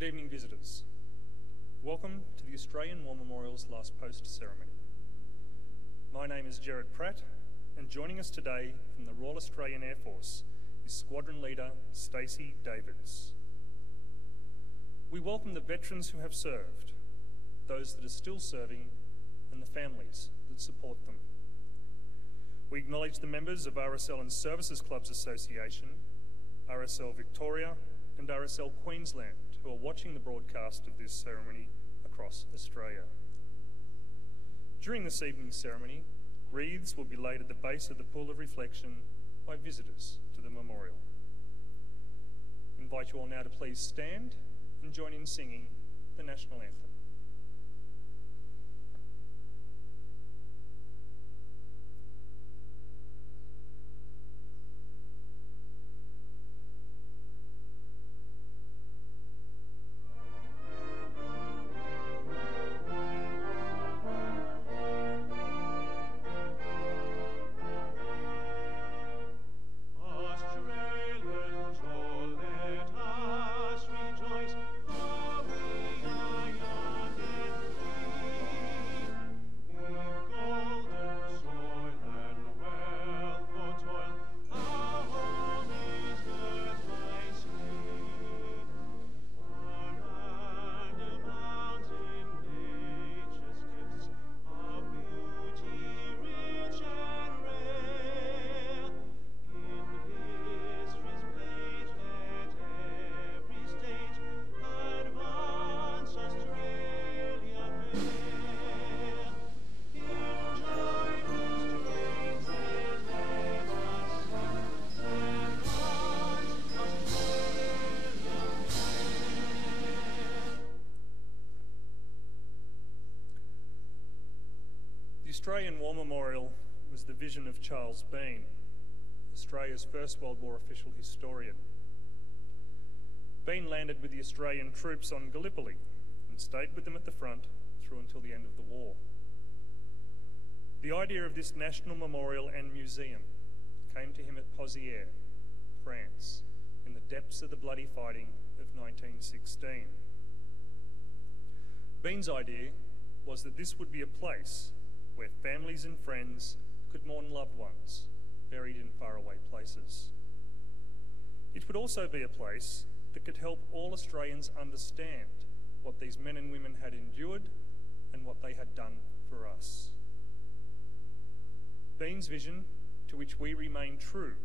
Good evening, visitors. Welcome to the Australian War Memorial's Last Post ceremony. My name is Gerard Pratt, and joining us today from the Royal Australian Air Force is Squadron Leader Stacey Davids. We welcome the veterans who have served, those that are still serving, and the families that support them. We acknowledge the members of RSL and Services Clubs Association, RSL Victoria, and RSL Queensland who are watching the broadcast of this ceremony across Australia. During this evening's ceremony, wreaths will be laid at the base of the Pool of Reflection by visitors to the memorial. I invite you all now to please stand and join in singing the National Anthem. The Australian War Memorial was the vision of Charles Bean, Australia's First World War official historian. Bean landed with the Australian troops on Gallipoli and stayed with them at the front through until the end of the war. The idea of this national memorial and museum came to him at Pozières, France, in the depths of the bloody fighting of 1916. Bean's idea was that this would be a place where families and friends could mourn loved ones buried in faraway places. It would also be a place that could help all Australians understand what these men and women had endured and what they had done for us. Bean's vision, to which we remain true,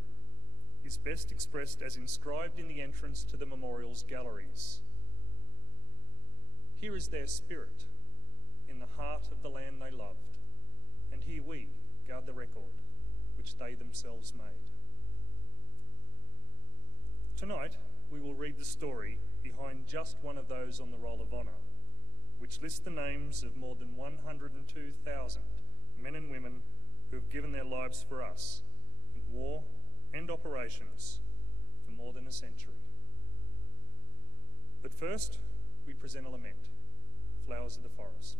is best expressed as inscribed in the entrance to the memorial's galleries. Here is their spirit, in the heart of the land they loved, and here we guard the record which they themselves made. Tonight, we will read the story behind just one of those on the Roll of Honour, which lists the names of more than 102,000 men and women who have given their lives for us in war and operations for more than a century. But first, we present a lament, Flowers of the Forest.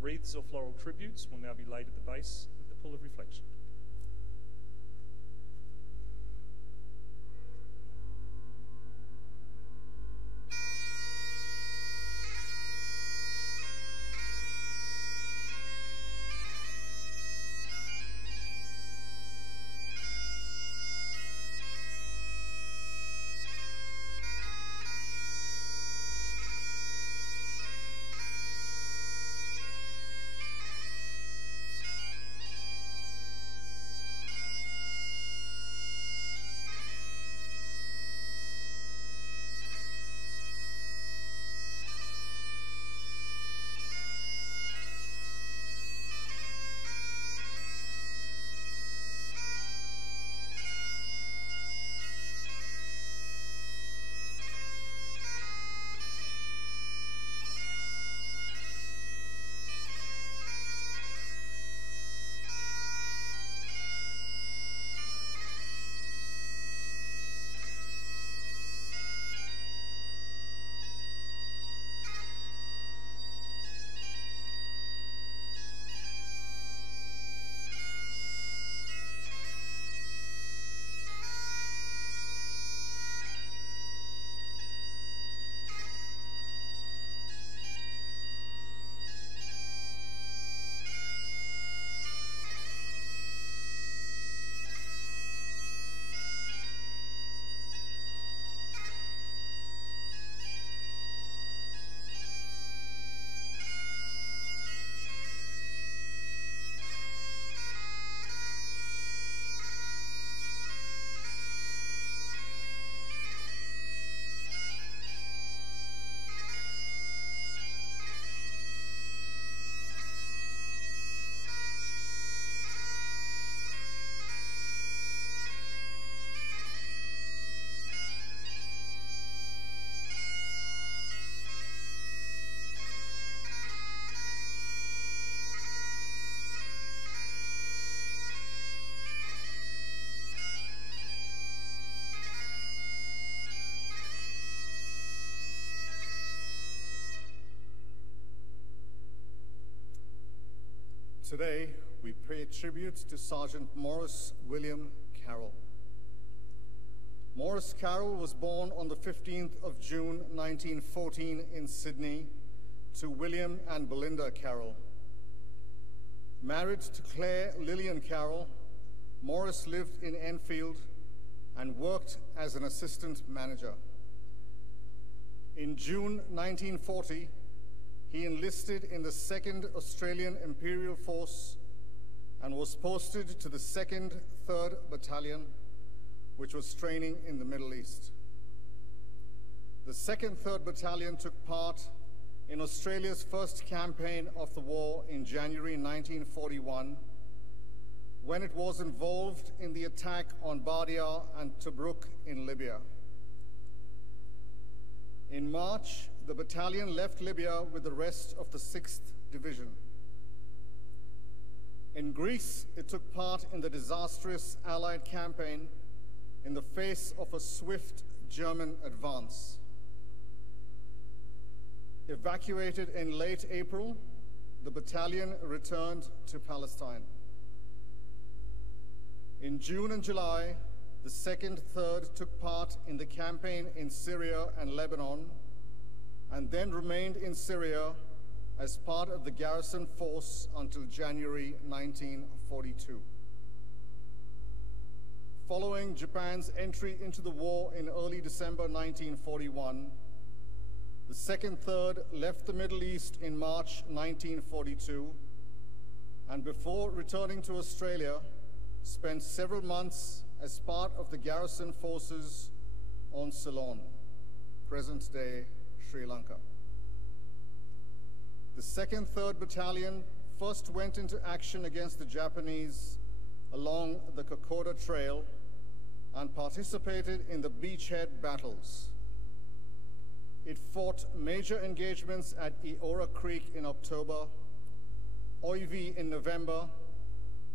Wreaths or floral tributes will now be laid at the base of the Pool of Reflection. Today, we pay tribute to Sergeant Maurice William Carroll. Maurice Carroll was born on the 15th of June 1914 in Sydney to William and Belinda Carroll. Married to Claire Lillian Carroll, Maurice lived in Enfield and worked as an assistant manager. In June 1940, he enlisted in the 2nd Australian Imperial Force and was posted to the 2nd 3rd Battalion, which was training in the Middle East. The 2nd 3rd Battalion took part in Australia's first campaign of the war in January 1941, when it was involved in the attack on Bardia and Tobruk in Libya. In March, the battalion left Libya with the rest of the 6th Division. In Greece, it took part in the disastrous Allied campaign in the face of a swift German advance. Evacuated in late April, the battalion returned to Palestine. In June and July, the 2nd, 3rd took part in the campaign in Syria and Lebanon, and then remained in Syria as part of the garrison force until January 1942. Following Japan's entry into the war in early December 1941, the 2nd, 3rd left the Middle East in March 1942, and before returning to Australia, spent several months as part of the garrison forces on Ceylon, present-day Sri Lanka. The 2nd, 3rd Battalion first went into action against the Japanese along the Kokoda Trail and participated in the beachhead battles. It fought major engagements at Eora Creek in October, Oivi in November,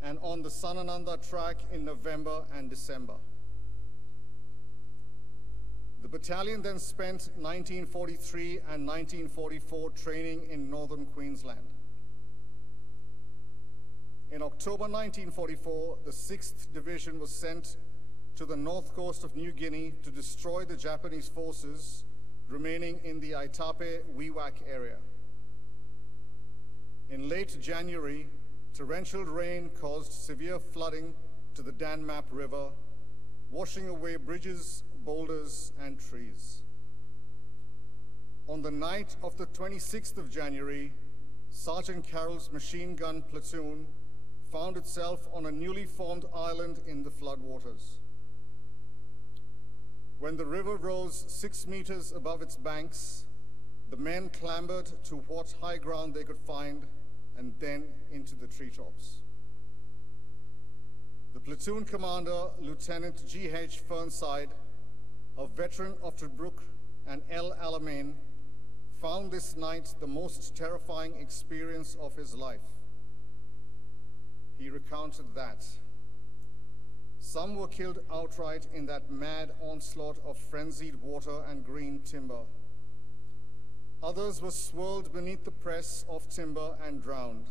and on the Sanananda track in November and December. The battalion then spent 1943 and 1944 training in northern Queensland. In October 1944, the 6th Division was sent to the north coast of New Guinea to destroy the Japanese forces remaining in the Aitape-Wewak area. In late January, torrential rain caused severe flooding to the Danmap River, washing away bridges, boulders, and trees. On the night of the 26th of January, Sergeant Carroll's machine gun platoon found itself on a newly formed island in the floodwaters. When the river rose 6 meters above its banks, the men clambered to what high ground they could find and then into the treetops. The platoon commander, Lieutenant G.H. Fernside, a veteran of Tobruk and El Alamein, found this night the most terrifying experience of his life. He recounted that some were killed outright in that mad onslaught of frenzied water and green timber. Others were swirled beneath the press of timber and drowned.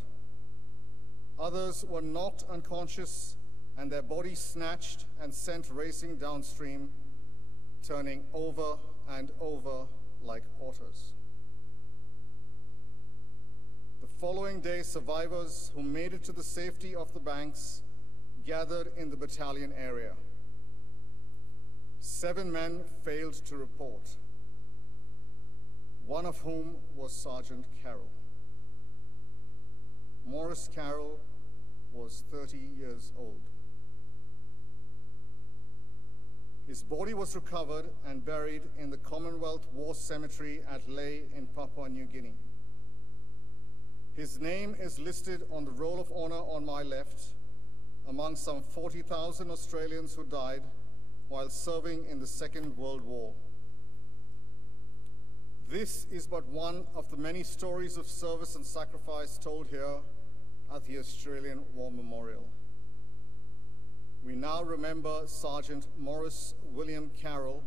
Others were knocked unconscious and their bodies snatched and sent racing downstream, turning over and over like otters. The following day, survivors who made it to the safety of the banks gathered in the battalion area. 7 men failed to report, one of whom was Sergeant Carroll. Maurice Carroll was 30 years old. His body was recovered and buried in the Commonwealth War Cemetery at Lae in Papua New Guinea. His name is listed on the Roll of Honor on my left, among some 40,000 Australians who died while serving in the Second World War. This is but one of the many stories of service and sacrifice told here at the Australian War Memorial. We now remember Sergeant Maurice William Carroll,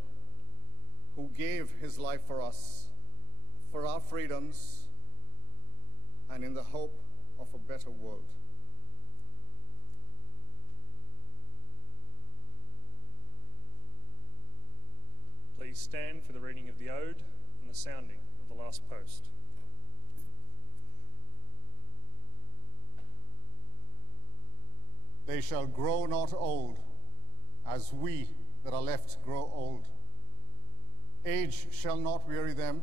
who gave his life for us, for our freedoms, and in the hope of a better world. Please stand for the reading of the ode and the sounding of the last post. They shall grow not old, as we that are left grow old. Age shall not weary them,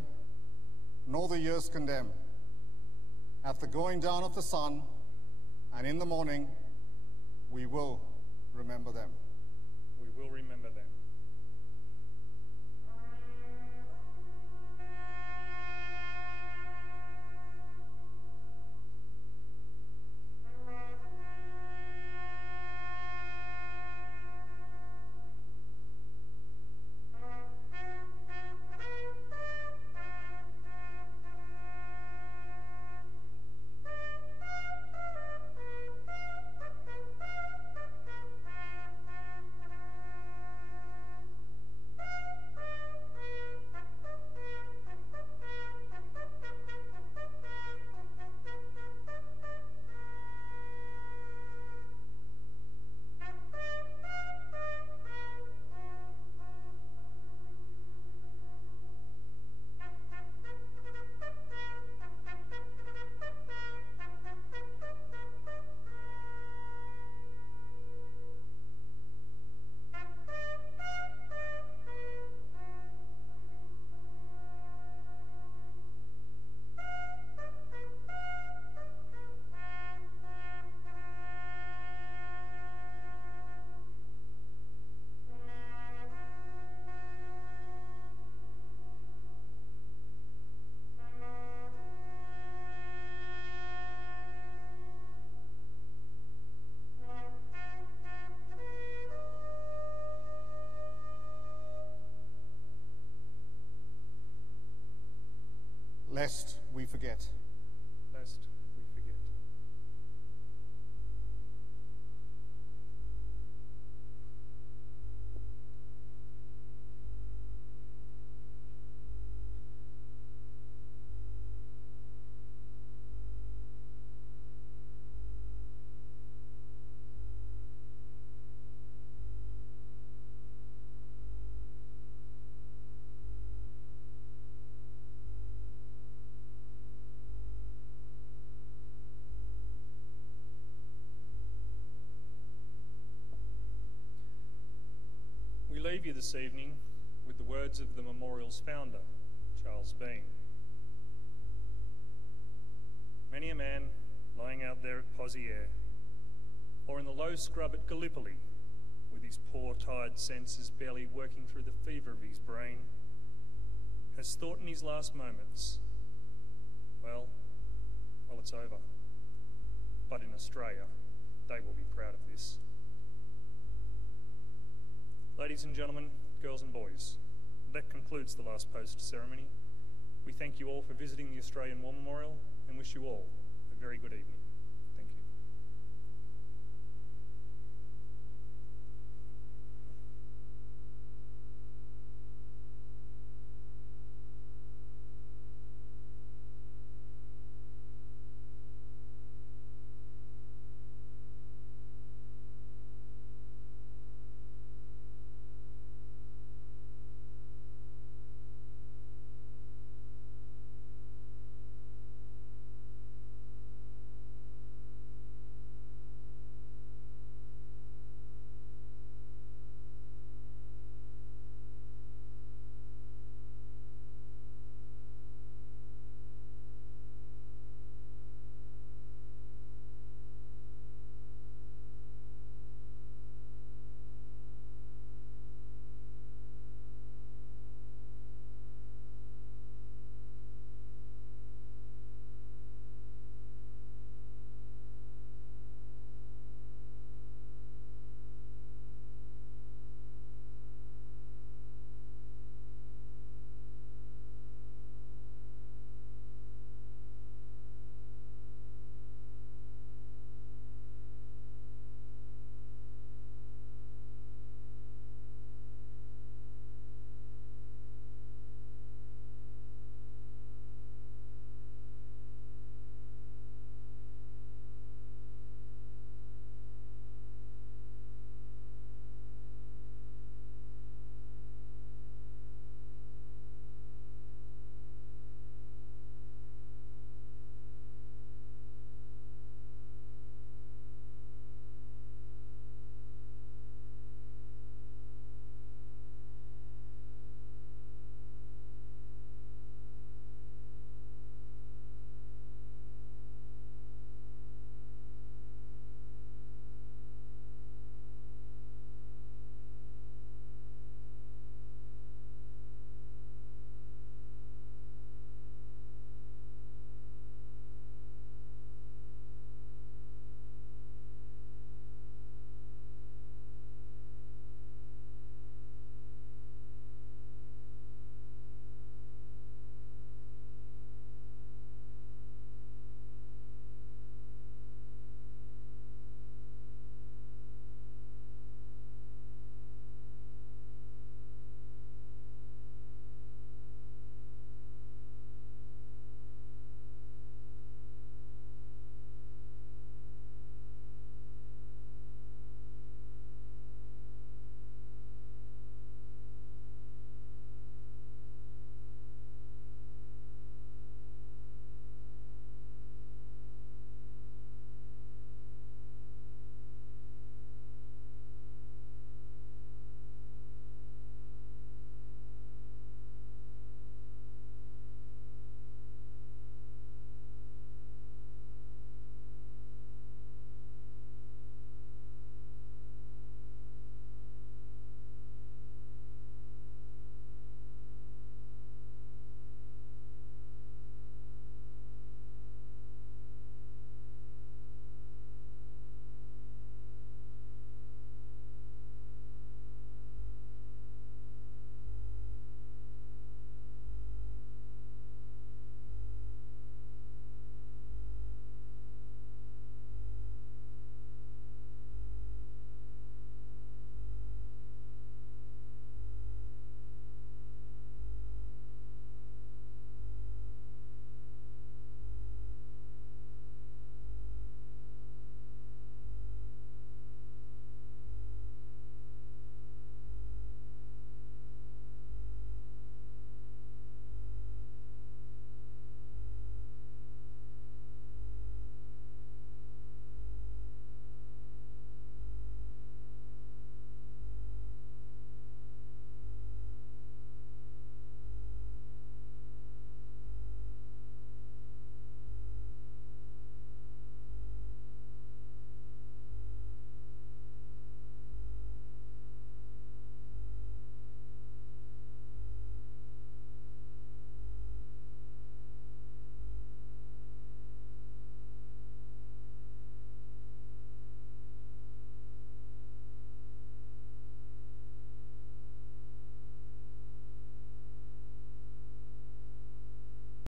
nor the years condemn. At the going down of the sun, and in the morning, we will remember them. We will remember them. Lest we forget. Lest we forget. We leave you this evening with the words of the memorial's founder, Charles Bean. Many a man lying out there at Pozieres, or in the low scrub at Gallipoli, with his poor tired senses barely working through the fever of his brain, has thought in his last moments, well, it's over. But in Australia, they will be proud of this. Ladies and gentlemen, girls and boys, that concludes the last post ceremony. We thank you all for visiting the Australian War Memorial and wish you all a very good evening.